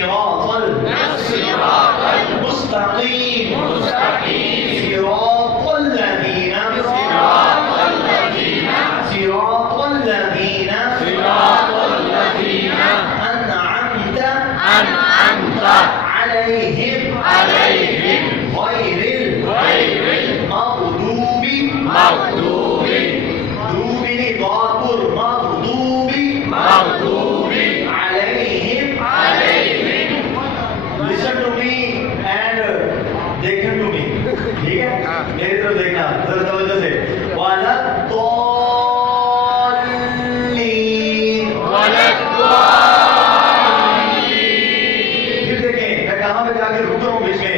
सिरातल Mustakim सिरातल लदीना अनअमता अलैहिम गैरिल मग़दूबी Listen to me and listen to me. ठीक है? मेरी तरफ देखना जरा तवज्जो से। फिर देखें मैं कहाँ पे जाके रुक रहा हूँ बीच में।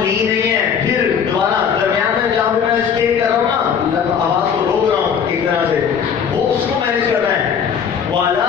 नहीं है। फिर दोबारा दरमियान में जहाँ पे मैं स्टे कर रहा हूँ ना, आवाज को रोक रहा हूँ एक तरह से, वो उसको मैनेज करना है। वाला